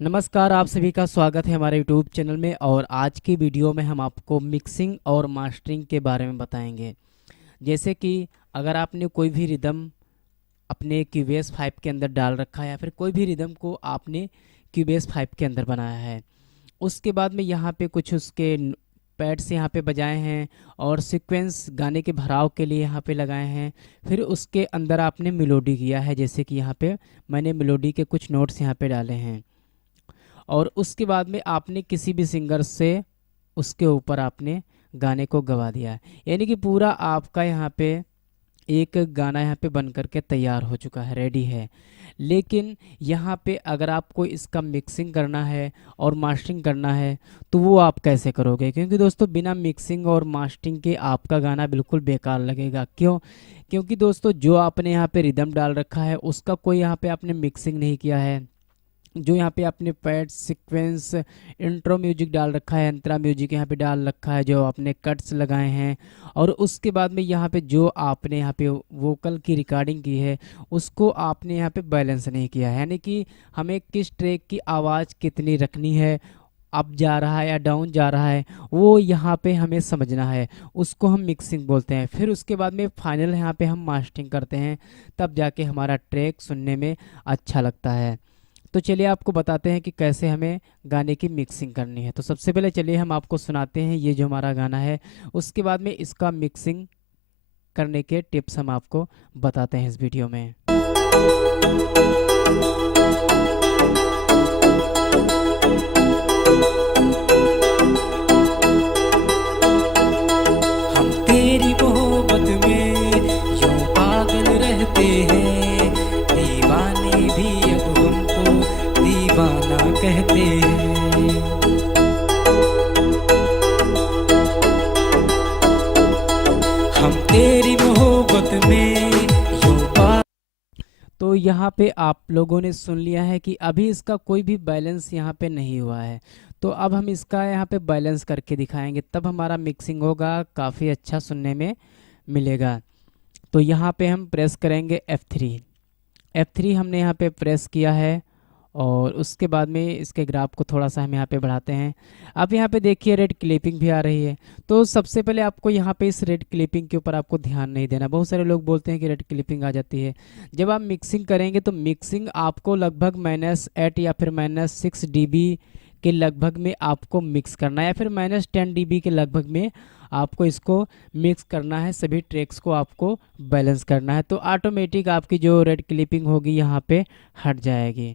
नमस्कार, आप सभी का स्वागत है हमारे यूट्यूब चैनल में। और आज की वीडियो में हम आपको मिक्सिंग और मास्टरिंग के बारे में बताएंगे। जैसे कि अगर आपने कोई भी रिदम अपने क्यूबेस 5 के अंदर डाल रखा है या फिर कोई भी रिदम को आपने क्यूबेस 5 के अंदर बनाया है, उसके बाद में यहाँ पे कुछ उसके पैड्स यहाँ पे बजाए हैं और सीक्वेंस गाने के भराव के लिए यहाँ पे लगाए हैं। फिर उसके अंदर आपने मेलोडी किया है, जैसे कि यहाँ पे मैंने मेलोडी के कुछ नोट्स यहाँ पे डाले हैं। और उसके बाद में आपने किसी भी सिंगर से उसके ऊपर आपने गाने को गवा दिया है, यानी कि पूरा आपका यहाँ पे एक गाना यहाँ पे बन करके तैयार हो चुका है, रेडी है। लेकिन यहाँ पे अगर आपको इसका मिक्सिंग करना है और मास्टरिंग करना है तो वो आप कैसे करोगे? क्योंकि दोस्तों बिना मिक्सिंग और मास्टरिंग के आपका गाना बिल्कुल बेकार लगेगा। क्यों? क्योंकि दोस्तों जो आपने यहाँ पे रिदम डाल रखा है उसका कोई यहाँ पे आपने मिक्सिंग नहीं किया है। जो यहाँ पे आपने पैड सीक्वेंस इंट्रो म्यूजिक डाल रखा है, अंतरा म्यूजिक यहाँ पे डाल रखा है, जो आपने कट्स लगाए हैं, और उसके बाद में यहाँ पे जो आपने यहाँ पे वोकल की रिकॉर्डिंग की है उसको आपने यहाँ पे बैलेंस नहीं किया है। यानी कि हमें किस ट्रैक की आवाज़ कितनी रखनी है, अप जा रहा है या डाउन जा रहा है, वो यहाँ पे हमें समझना है। उसको हम मिक्सिंग बोलते हैं। फिर उसके बाद में फाइनल यहाँ पे हम मास्टरिंग करते हैं, तब जाके हमारा ट्रैक सुनने में अच्छा लगता है। तो चलिए आपको बताते हैं कि कैसे हमें गाने की मिक्सिंग करनी है। तो सबसे पहले चलिए हम आपको सुनाते हैं ये जो हमारा गाना है, उसके बाद में इसका मिक्सिंग करने के टिप्स हम आपको बताते हैं इस वीडियो में। हम तेरी मोहब्बत में यूं पागल रहते हैं, दीवाने भी अब हमको दीवाना कहते हैं। हम तेरी मोहब्बत में यूं पा तो यहाँ पे आप लोगों ने सुन लिया है कि अभी इसका कोई भी बैलेंस यहाँ पे नहीं हुआ है। तो अब हम इसका यहाँ पे बैलेंस करके दिखाएंगे, तब हमारा मिक्सिंग होगा, काफ़ी अच्छा सुनने में मिलेगा। तो यहाँ पे हम प्रेस करेंगे F3। F3 हमने यहाँ पे प्रेस किया है और उसके बाद में इसके ग्राफ को थोड़ा सा हम यहाँ पे बढ़ाते हैं। अब यहाँ पे देखिए रेड क्लिपिंग भी आ रही है। तो सबसे पहले आपको यहाँ पे इस रेड क्लिपिंग के ऊपर आपको ध्यान नहीं देना। बहुत सारे लोग बोलते हैं कि रेड क्लिपिंग आ जाती है। जब आप मिक्सिंग करेंगे तो मिक्सिंग आपको लगभग -8 या फिर -6 dB के लगभग में आपको मिक्स करना है, या फिर -10 dB के लगभग में आपको इसको मिक्स करना है। सभी ट्रैक्स को आपको बैलेंस करना है, तो ऑटोमेटिक आपकी जो रेड क्लिपिंग होगी यहाँ पे हट जाएगी।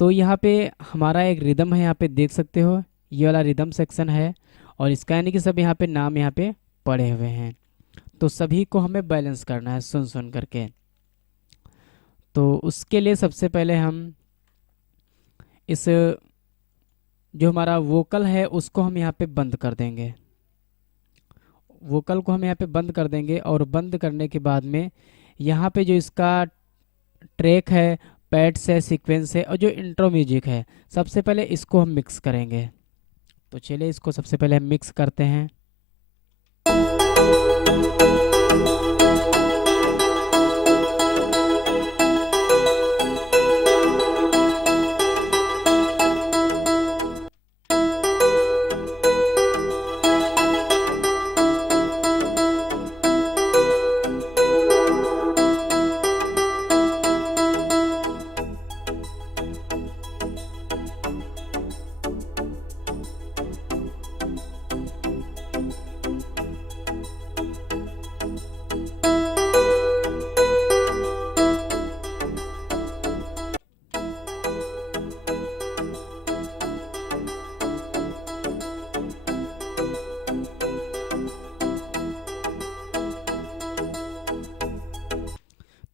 तो यहाँ पे हमारा एक रिदम है, यहाँ पे देख सकते हो, ये वाला रिदम सेक्शन है, और इसका यानी कि सब यहाँ पे नाम यहाँ पे पड़े हुए हैं। तो सभी को हमें बैलेंस करना है सुन सुन करके। तो उसके लिए सबसे पहले हम इस जो हमारा वोकल है उसको हम यहाँ पे बंद कर देंगे। वोकल को हम यहाँ पे बंद कर देंगे, और बंद करने के बाद में यहाँ पे जो इसका ट्रैक है, पैड्स है, सीक्वेंस है, और जो इंट्रो म्यूजिक है, सबसे पहले इसको हम मिक्स करेंगे। तो चलिए इसको सबसे पहले हम मिक्स करते हैं।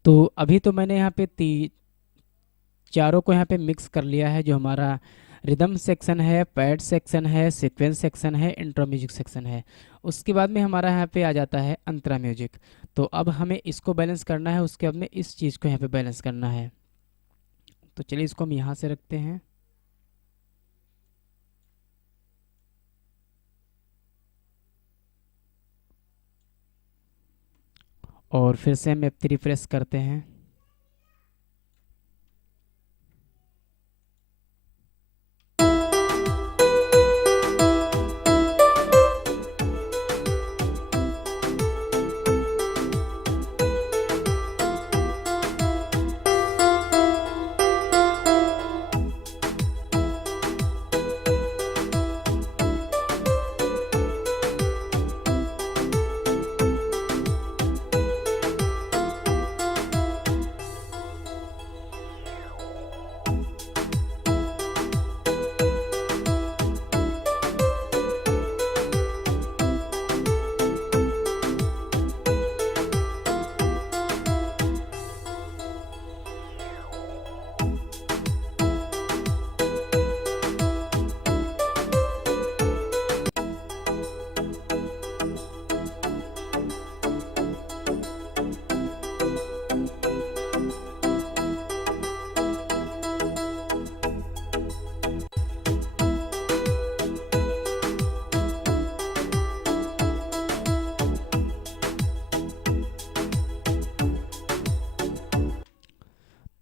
तो अभी तो मैंने यहाँ पे चारों को यहाँ पे मिक्स कर लिया है। जो हमारा रिदम सेक्शन है, पैड सेक्शन है, सीक्वेंस सेक्शन है, इंट्रो म्यूजिक सेक्शन है, उसके बाद में हमारा यहाँ पे आ जाता है अंतरा म्यूजिक। तो अब हमें इसको बैलेंस करना है, उसके बाद में इस चीज़ को यहाँ पे बैलेंस करना है। तो चलिए इसको हम यहाँ से रखते हैं, और फिर से हम F3 प्रेस करते हैं।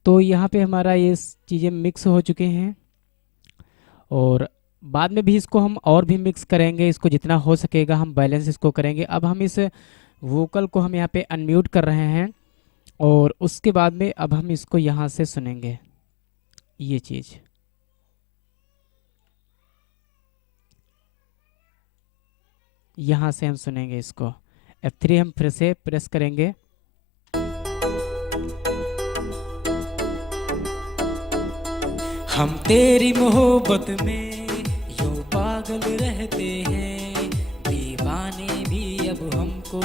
तो यहाँ पे हमारा ये चीज़ें मिक्स हो चुके हैं और बाद में भी इसको हम और भी मिक्स करेंगे, इसको जितना हो सकेगा हम बैलेंस इसको करेंगे। अब हम इस वोकल को हम यहाँ पे अनम्यूट कर रहे हैं और उसके बाद में अब हम इसको यहाँ से सुनेंगे। ये चीज़ यहाँ से हम सुनेंगे इसको। F3 हम फिर से प्रेस करेंगे। हम तेरी मोहब्बत में यूं पागल रहते हैं, दीवाने भी अब हमको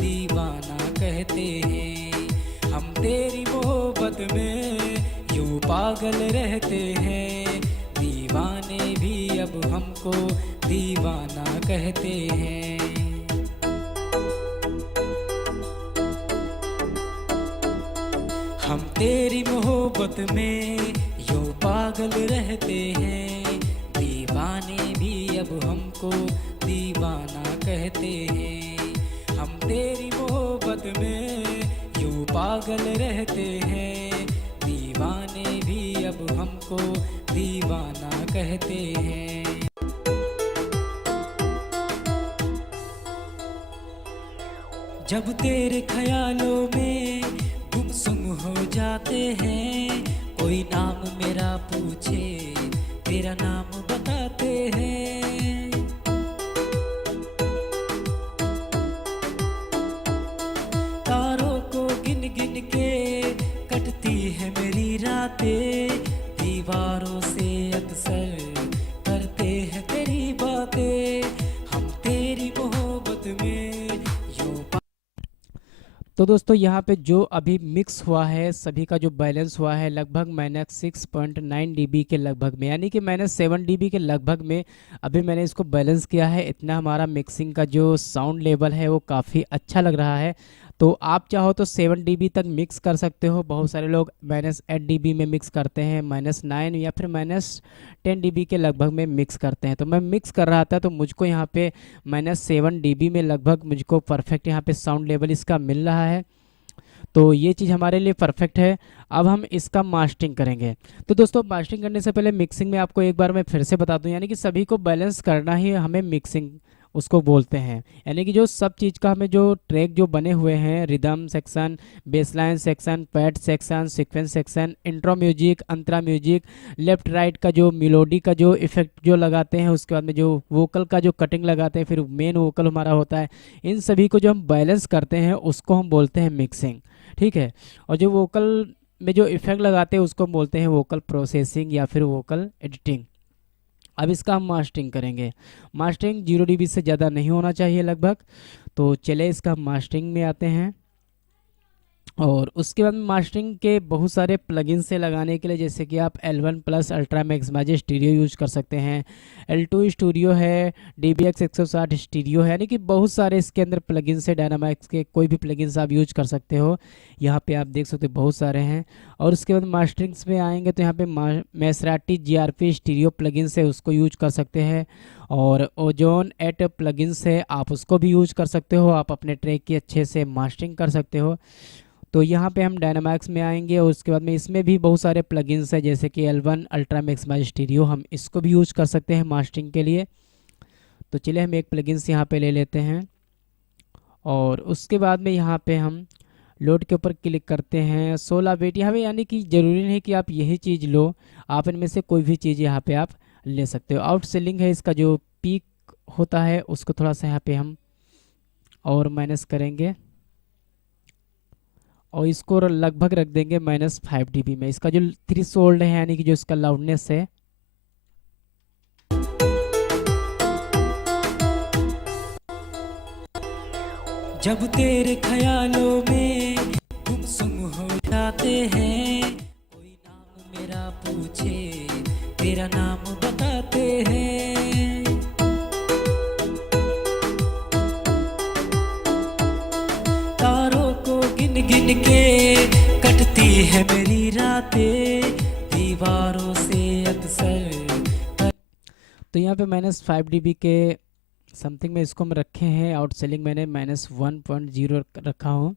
दीवाना कहते हैं। हम तेरी मोहब्बत में यूं पागल रहते हैं, दीवाने भी अब हमको दीवाना कहते हैं। हम तेरी मोहब्बत में यूं पागल रहते हैं, दीवाने भी अब हमको दीवाना कहते हैं। हम तेरी मोहब्बत में यूं पागल रहते हैं, दीवाने भी अब हमको दीवाना कहते हैं। जब तेरे ख्यालों में गुमसुम हो जाते हैं, कोई नाम मेरा पूछे तेरा नाम बताते हैं। तारों को गिन गिन के कटती है मेरी रातें, दीवारों से अक्सर करते हैं तेरी बातें। हम तेरी मोहब्बत में यूं। तो दोस्तों यहाँ पे जो अभी मिक्स हुआ है सभी का जो बैलेंस हुआ है लगभग -6.9 dB के लगभग में, यानी कि -7 dB के लगभग में अभी मैंने इसको बैलेंस किया है। इतना हमारा मिक्सिंग का जो साउंड लेवल है वो काफ़ी अच्छा लग रहा है। तो आप चाहो तो 7 dB तक मिक्स कर सकते हो। बहुत सारे लोग -8 dB में मिक्स करते हैं, -9 या फिर -10 dB के लगभग में मिक्स करते हैं। तो मैं मिक्स कर रहा था तो मुझको यहाँ पे -7 dB में लगभग मुझको परफेक्ट यहाँ पे साउंड लेवल इसका मिल रहा है। तो ये चीज़ हमारे लिए परफेक्ट है। अब हम इसका मास्टरिंग करेंगे। तो दोस्तों मास्टरिंग करने से पहले मिक्सिंग में आपको एक बार मैं फिर से बता दूं, यानी कि सभी को बैलेंस करना ही हमें मिक्सिंग उसको बोलते हैं। यानी कि जो सब चीज़ का हमें जो ट्रैक जो बने हुए हैं, rhythm section, bassline section, pad section, sequence section, intro music, अंतरा म्यूजिक, लेफ्ट राइट का जो मेलोडी का जो इफेक्ट जो लगाते हैं, उसके बाद में जो वोकल का जो कटिंग लगाते हैं, फिर मेन वोकल हमारा होता है, इन सभी को जो हम बैलेंस करते हैं उसको हम बोलते हैं मिक्सिंग। ठीक है। और जो वोकल में जो इफेक्ट लगाते हैं उसको बोलते हैं वोकल प्रोसेसिंग या फिर वोकल एडिटिंग। अब इसका हम मास्टरिंग करेंगे। मास्टरिंग 0 dB से ज़्यादा नहीं होना चाहिए लगभग। तो चले इसका मास्टरिंग में आते हैं। और उसके बाद मास्टरिंग के बहुत सारे प्लगइन्स से लगाने के लिए, जैसे कि आप L1 plus ultra maximise stereo use कर सकते हैं, L2 स्टूडियो है, DBX 160 स्टीरियो है, यानी कि बहुत सारे इसके अंदर प्लगइन्स है। डायनामिक्स के कोई भी प्लगइन्स आप यूज कर सकते हो। यहाँ पे आप देख सकते हो बहुत सारे हैं। और उसके बाद मास्टरिंग्स में आएंगे तो यहाँ पे मैसराटी GRP स्टीरियो प्लगइन्स है, उसको यूज कर सकते हैं। और ओजोन एट प्लगइन्स है, आप उसको भी यूज कर सकते हो। आप अपने ट्रैक की अच्छे से मास्टरिंग कर सकते हो। तो यहाँ पे हम डायनामिक्स में आएंगे और उसके बाद में इसमें भी बहुत सारे प्लगइन्स है, जैसे कि L1 अल्ट्रा मैक्सिमाइज स्टीरियो, हम इसको भी यूज कर सकते हैं मास्टरिंग के लिए। तो चलिए हम एक प्लगइन्स यहाँ पे ले लेते हैं और उसके बाद में यहाँ पे हम लोड के ऊपर क्लिक करते हैं। 16 बिट यहाँ पे, यानी कि ज़रूरी नहीं कि आप यही चीज़ लो, आप इनमें से कोई भी चीज़ यहाँ पे आप ले सकते हो। आउट सेलिंग है, इसका जो पीक होता है उसको थोड़ा सा यहाँ पे हम और माइनस करेंगे और इसको लगभग रख देंगे -5 dB में। इसका जो थ्रेशोल्ड है, यानी कि जो इसका लाउडनेस है, जब तेरे ख्यालों में गुमसुम हो जाते हैं, कोई नाम मेरा पूछे तेरा नाम बताते हैं। तारों को गिन गिन के कटती है मेरी रातें, दीवारों से अक्सर। तो यहाँ पे -5 dB के समथिंग में इसको हम रखे हैं। आउट सेलिंग मैंने -1.0 रखा हूँ।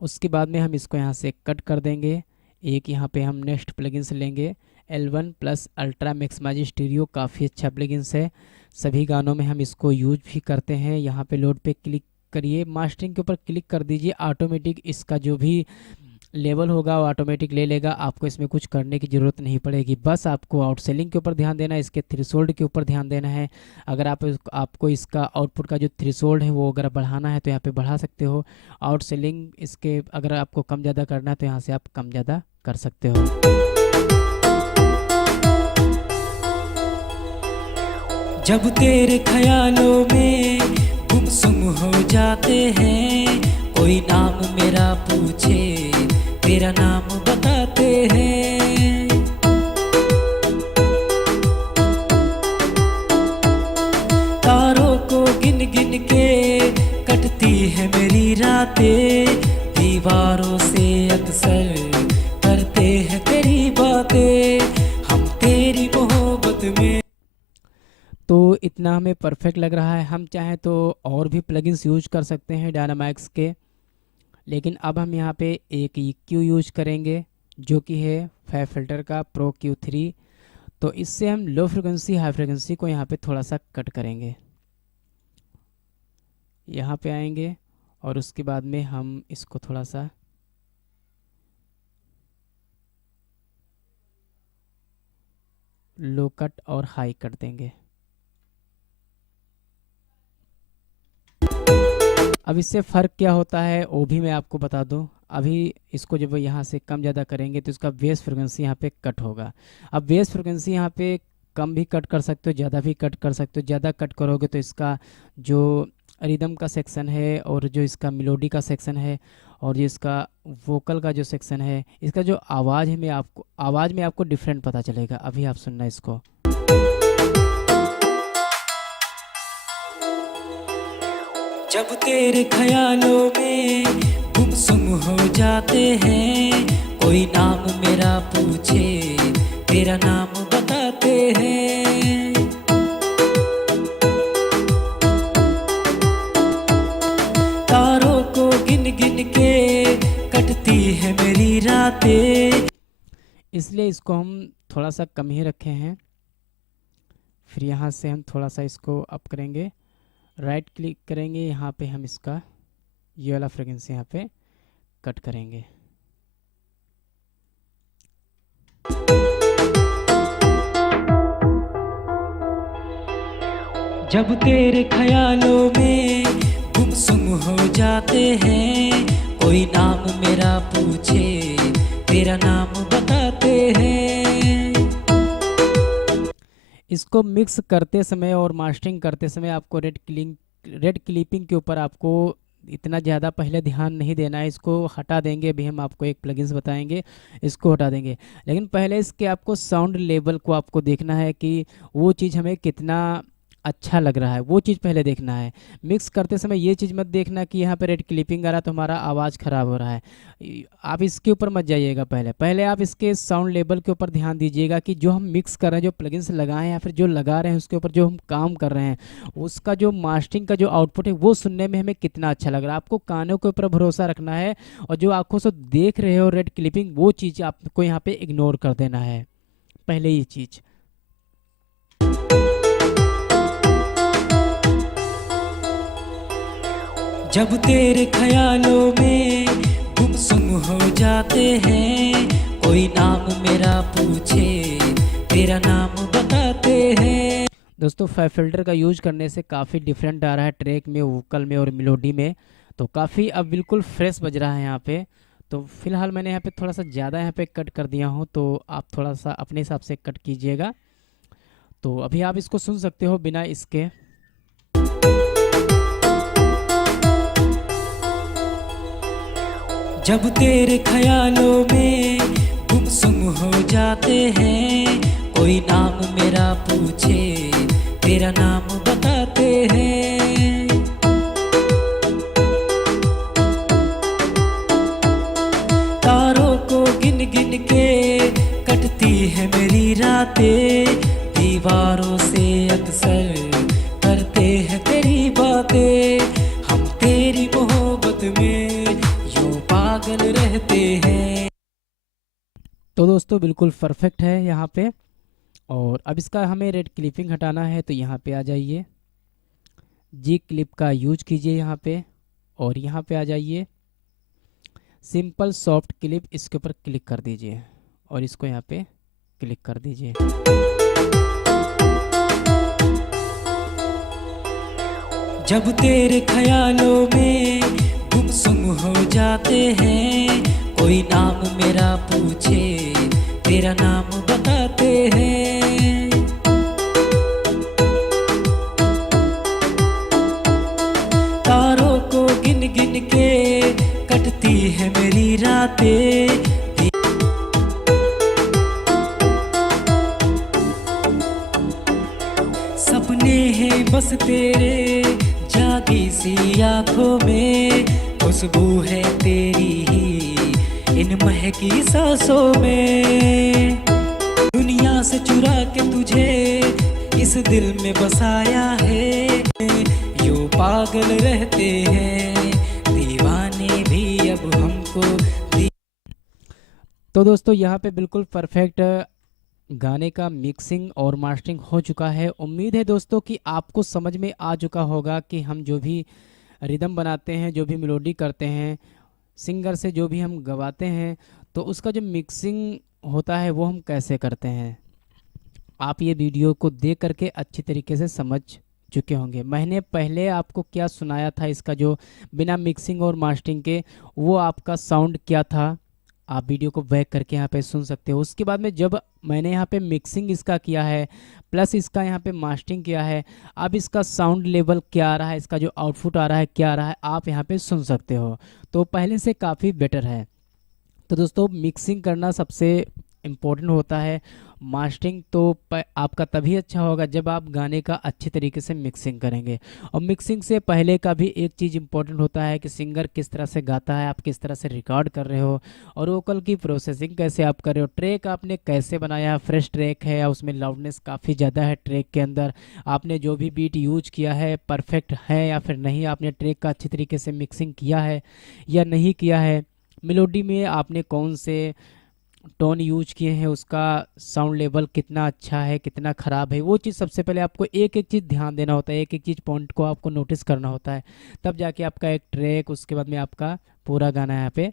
उसके बाद में हम इसको यहाँ से कट कर देंगे। एक यहाँ पे हम नेक्स्ट प्लगइन्स लेंगे L1 plus ultra maximise stereo. काफ़ी अच्छा प्लगइन्स है, सभी गानों में हम इसको यूज भी करते हैं। यहाँ पे लोड पे क्लिक करिए, मास्टरिंग के ऊपर क्लिक कर दीजिए, ऑटोमेटिक इसका जो भी लेवल होगा वो ऑटोमेटिक ले लेगा। आपको इसमें कुछ करने की ज़रूरत नहीं पड़ेगी, बस आपको आउटसेलिंग के ऊपर ध्यान देना है, इसके थ्रेशोल्ड के ऊपर ध्यान देना है। अगर आपको इसका आउटपुट का जो थ्रेशोल्ड है वो अगर बढ़ाना है तो यहाँ पे बढ़ा सकते हो। आउटसेलिंग इसके अगर आपको कम ज़्यादा करना है तो यहाँ से आप कम ज़्यादा कर सकते हो। जब तेरे ख्यालों में गुमसुम हो जाते हैं, कोई नाम मेरा पूछे तेरा नाम बताते हैं। तारों को गिन गिन के कटती है मेरी रातें, दीवारों से अक्सर करते हैं तेरी बातें, हम तेरी मोहब्बत में। तो इतना हमें परफेक्ट लग रहा है। हम चाहें तो और भी प्लगइन्स यूज कर सकते हैं डायनामाइक्स के, लेकिन अब हम यहाँ पे एक EQ यूज करेंगे जो कि है फैब फिल्टर का प्रो Q3। तो इससे हम लो फ्रिक्वेंसी हाई फ्रिक्वेंसी को यहाँ पे थोड़ा सा कट करेंगे। यहाँ पे आएंगे और उसके बाद में हम इसको थोड़ा सा लो कट और हाई कर देंगे। अब इससे फ़र्क क्या होता है वो भी मैं आपको बता दूं। अभी इसको जब यहाँ से कम ज़्यादा करेंगे तो इसका बेस फ्रिक्वेंसी यहाँ पे कट होगा। अब बेस फ्रिक्वेंसी यहाँ पे कम भी कट कर सकते हो, ज़्यादा भी कट कर सकते हो। ज़्यादा कट करोगे तो इसका जो रिदम का सेक्शन है और जो इसका मेलोडी का सेक्शन है और जो इसका वोकल का जो सेक्शन है, इसका जो आवाज़ में आपको डिफरेंट पता चलेगा। अभी आप सुनना इसको। जब तेरे ख्यालों में गुमसुम हो जाते हैं, कोई नाम मेरा पूछे तेरा नाम बताते हैं। तारों को गिन गिन के कटती है मेरी रातें, इसलिए इसको हम थोड़ा सा कम ही रखे हैं। फिर यहाँ से हम थोड़ा सा इसको अप करेंगे, राइट क्लिक करेंगे, यहाँ पे हम इसका ये वाला फ्रीक्वेंसी यहाँ पे कट करेंगे। जब तेरे ख्यालों में गुमसुम हो जाते हैं, कोई नाम मेरा पूछे तेरा नाम बताते हैं। इसको मिक्स करते समय और मास्टरिंग करते समय आपको रेड क्लिपिंग के ऊपर आपको इतना ज़्यादा पहले ध्यान नहीं देना है। इसको हटा देंगे, अभी हम आपको एक प्लगइन्स बताएंगे, इसको हटा देंगे। लेकिन पहले इसके आपको साउंड लेवल को आपको देखना है कि वो चीज़ हमें कितना अच्छा लग रहा है, वो चीज़ पहले देखना है। मिक्स करते समय ये चीज़ मत देखना कि यहाँ पे रेड क्लिपिंग आ रहा है तो हमारा आवाज़ ख़राब हो रहा है। आप इसके ऊपर मत जाइएगा, पहले आप इसके साउंड लेवल के ऊपर ध्यान दीजिएगा कि जो हम मिक्स कर रहे हैं, जो प्लगइन्स लगाए हैं या फिर जो लगा रहे हैं उसके ऊपर जो हम काम कर रहे हैं, उसका जो मास्टरिंग का जो आउटपुट है वो सुनने में हमें कितना अच्छा लग रहा है। आपको कानों के ऊपर भरोसा रखना है और जो आँखों से देख रहे हो रेड क्लिपिंग, वो चीज़ आपको यहाँ पर इग्नोर कर देना है, पहले ये चीज़। जब तेरे ख्यालों में गुमसुम हो जाते हैं, कोई नाम मेरा पूछे तेरा नाम बताते हैं। दोस्तों फैब फिल्टर का यूज करने से काफ़ी डिफरेंट आ रहा है ट्रैक में, वोकल में और मेलोडी में। तो काफ़ी अब बिल्कुल फ्रेश बज रहा है यहाँ पे। तो फिलहाल मैंने यहाँ पे थोड़ा सा ज़्यादा यहाँ पे कट कर दिया हूँ, तो आप थोड़ा सा अपने हिसाब से कट कीजिएगा। तो अभी आप इसको सुन सकते हो बिना इसके। जब तेरे ख्यालों में गुमसुम हो जाते हैं, कोई नाम मेरा पूछे तेरा नाम बताते हैं। तारों को गिन गिन के कटती है मेरी रातें, दीवारों से अक्सर करते हैं तेरी बातें, हम तेरी मोहब्बत में यूं पागल रहते हैं। दोस्तों बिल्कुल परफेक्ट है यहाँ पे। और अब इसका हमें रेड क्लिपिंग हटाना है, तो यहाँ पे आ जाइए, जी क्लिप का यूज कीजिए यहाँ पे, और यहाँ पे आ जाइए सिंपल सॉफ्ट क्लिप, इसके ऊपर क्लिक कर दीजिए और इसको यहाँ पे क्लिक कर दीजिए। जब तेरे ख्यालों में गुमसुम हो जाते हैं, कोई नाम मेरा पूछे तेरा नाम बताते हैं। तारों को गिन गिन के कटती है मेरी रातें, सपने हैं बस तेरे जागी सी आंखों में, खुशबू है तेरी ही इन महकी सांसों में। दुनिया से चुरा के तुझे इस दिल में बसाया है, यूं पागल रहते हैं दीवाने भी अब हमको। तो दोस्तों यहाँ पे बिल्कुल परफेक्ट गाने का मिक्सिंग और मास्टरिंग हो चुका है। उम्मीद है दोस्तों कि आपको समझ में आ चुका होगा कि हम जो भी रिदम बनाते हैं, जो भी मेलोडी करते हैं, सिंगर से जो भी हम गवाते हैं, तो उसका जो मिक्सिंग होता है वो हम कैसे करते हैं। आप ये वीडियो को देख करके अच्छी तरीके से समझ चुके होंगे। मैंने पहले आपको क्या सुनाया था, इसका जो बिना मिक्सिंग और मास्टरिंग के वो आपका साउंड क्या था, आप वीडियो को बैक करके यहाँ पे सुन सकते हो। उसके बाद में जब मैंने यहाँ पे मिक्सिंग इसका किया है प्लस इसका यहाँ पे मास्टरिंग किया है, अब इसका साउंड लेवल क्या आ रहा है, इसका जो आउटपुट आ रहा है क्या आ रहा है, आप यहाँ पे सुन सकते हो। तो पहले से काफ़ी बेटर है। तो दोस्तों मिक्सिंग करना सबसे इम्पोर्टेंट होता है। मास्टरिंग तो आपका तभी अच्छा होगा जब आप गाने का अच्छे तरीके से मिक्सिंग करेंगे। और मिक्सिंग से पहले का भी एक चीज़ इम्पोर्टेंट होता है कि सिंगर किस तरह से गाता है, आप किस तरह से रिकॉर्ड कर रहे हो, और वोकल की प्रोसेसिंग कैसे आप कर रहे हो, ट्रैक आपने कैसे बनाया, फ्रेश ट्रैक है या उसमें लाउडनेस काफ़ी ज़्यादा है ट्रैक के अंदर, आपने जो भी बीट यूज किया है परफेक्ट है या फिर नहीं, आपने ट्रैक का अच्छी तरीके से मिक्सिंग किया है या नहीं किया है, मेलोडी में आपने कौन से टोन यूज किए हैं, उसका साउंड लेवल कितना अच्छा है कितना ख़राब है, वो चीज़ सबसे पहले आपको एक एक चीज़ ध्यान देना होता है, एक एक चीज़ पॉइंट को आपको नोटिस करना होता है, तब जाके आपका एक ट्रैक, उसके बाद में आपका पूरा गाना यहाँ पे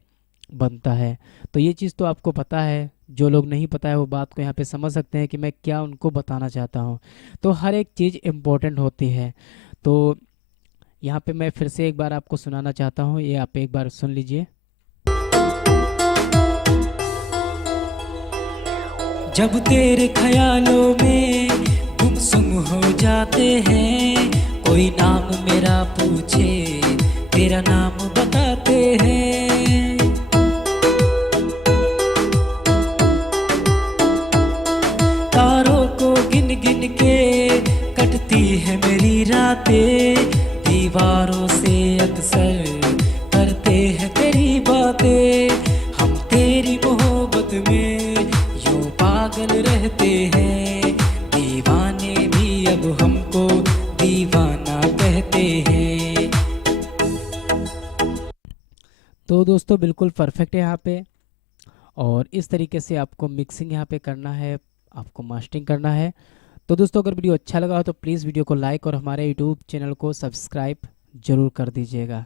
बनता है। तो ये चीज़ तो आपको पता है, जो लोग नहीं पता है वो बात को यहाँ पे समझ सकते हैं कि मैं क्या उनको बताना चाहता हूँ। तो हर एक चीज़ इम्पोर्टेंट होती है। तो यहाँ पे मैं फिर से एक बार आपको सुनाना चाहता हूँ, ये आप एक बार सुन लीजिए। जब तेरे ख्यालों में गुमसुम हो जाते हैं, कोई नाम मेरा पूछे तेरा नाम बताते हैं। तारों को गिन गिन के कटती है मेरी रातें, दीवारों से अक्सर करते हैं तेरी बातें, हम तेरी मोहब्बत में यूं पागल रहते हैं, दीवाने भी अब हमको दीवाना कहते हैं। तो दोस्तों बिल्कुल परफेक्ट है यहाँ पे, और इस तरीके से आपको मिक्सिंग यहाँ पे करना है, आपको मास्टरिंग करना है। तो दोस्तों अगर वीडियो अच्छा लगा हो तो प्लीज़ वीडियो को लाइक और हमारे यूट्यूब चैनल को सब्सक्राइब ज़रूर कर दीजिएगा।